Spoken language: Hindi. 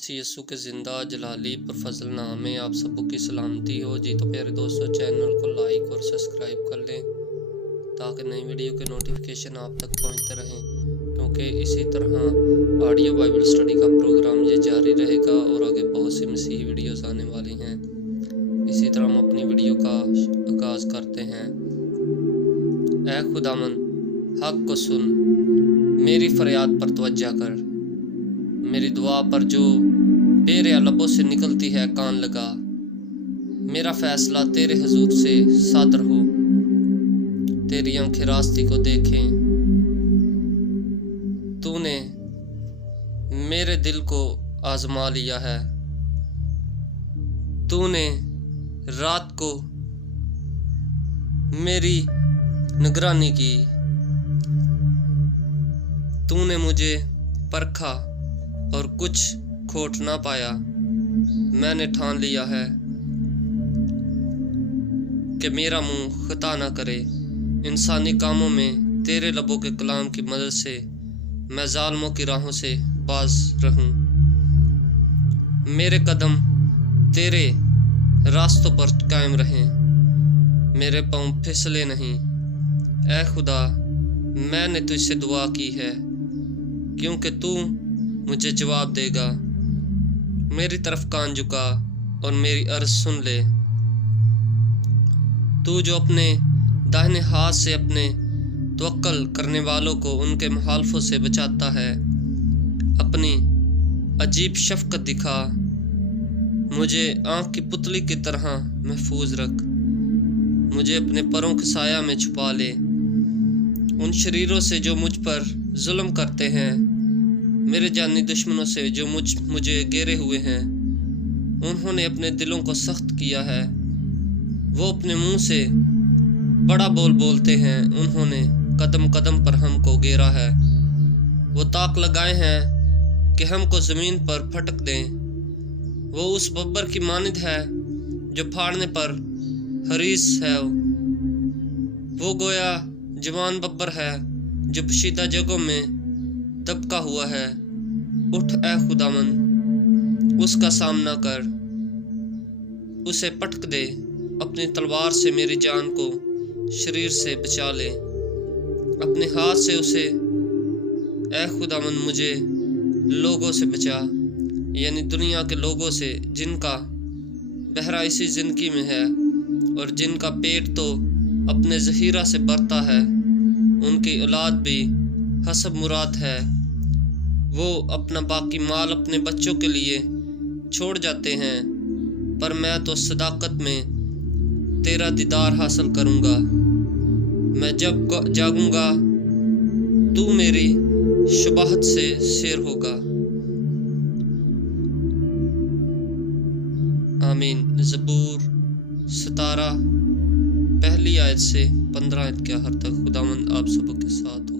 यस्सु के ज़िंदा जलाली पर फजल नाम में आप सबको की सलामती हो जी। तो प्यारे दोस्तों, चैनल को लाइक और सब्सक्राइब कर लें ताकि नई वीडियो के नोटिफिकेशन आप तक पहुंचते रहें, क्योंकि इसी तरह ऑडियो बाइबल स्टडी का प्रोग्राम ये जारी रहेगा और आगे बहुत सी मसीही वीडियोस आने वाली हैं। इसी तरह हम अपनी वीडियो का आगाज़ करते हैं। ऐ खुदावन, हक को सुन, मेरी फरियाद पर तवज्जो कर, मेरी दुआ पर जो बेरे लबों से निकलती है कान लगा। मेरा फैसला तेरे हुजूर से सादर हो, तेरी आंखें रास्ते को देखें। तूने मेरे दिल को आजमा लिया है, तूने रात को मेरी निगरानी की, तूने मुझे परखा और कुछ खोट ना पाया। मैंने ठान लिया है कि मेरा मुंह खता ना करे। इंसानी कामों में तेरे लबों के कलाम की मदद से मैं जालिमों की राहों से बाज रहूं। मेरे कदम तेरे रास्तों पर कायम रहें, मेरे पांव फिसले नहीं। ऐ खुदा, मैंने तुझसे दुआ की है, क्योंकि तू मुझे जवाब देगा। मेरी तरफ कान झुका और मेरी अर्ज सुन ले। तू जो अपने दाहिने हाथ से अपने तवक्कल करने वालों को उनके मुखालफों से बचाता है, अपनी अजीब शफकत दिखा। मुझे आँख की पुतली की तरह महफूज रख, मुझे अपने परों के साया में छुपा ले। उन शरीरों से जो मुझ पर जुल्म करते हैं, मेरे जानी दुश्मनों से जो मुझे घेरे हुए हैं, उन्होंने अपने दिलों को सख्त किया है। वो अपने मुंह से बड़ा बोल बोलते हैं, उन्होंने कदम कदम पर हमको घेरा है। वो ताक लगाए हैं कि हमको ज़मीन पर फटक दें। वो उस बब्बर की मानिद है जो फाड़ने पर हरीस है। वो गोया जवान बब्बर है जो पोशीदा जगहों में दबका हुआ है। उठ ऐ खुदावन, उसका सामना कर, उसे पटक दे। अपनी तलवार से मेरी जान को शरीर से बचा ले, अपने हाथ से उसे। ऐ खुदावन, मुझे लोगों से बचा, यानी दुनिया के लोगों से जिनका बहरा इसी ज़िंदगी में है और जिनका पेट तो अपने ज़हीरा से भरता है। उनकी औलाद भी हसब मुराद है। वो अपना बाकी माल अपने बच्चों के लिए छोड़ जाते हैं, पर मैं तो सदाकत में तेरा दीदार हासिल करूँगा। मैं जब जागूँगा तू मेरी शुबाहत से शेर होगा। आमीन। ज़बूर 17 पहली आयत से 15 आयत के आखिर तक। खुदावंद आप सबके साथ हो।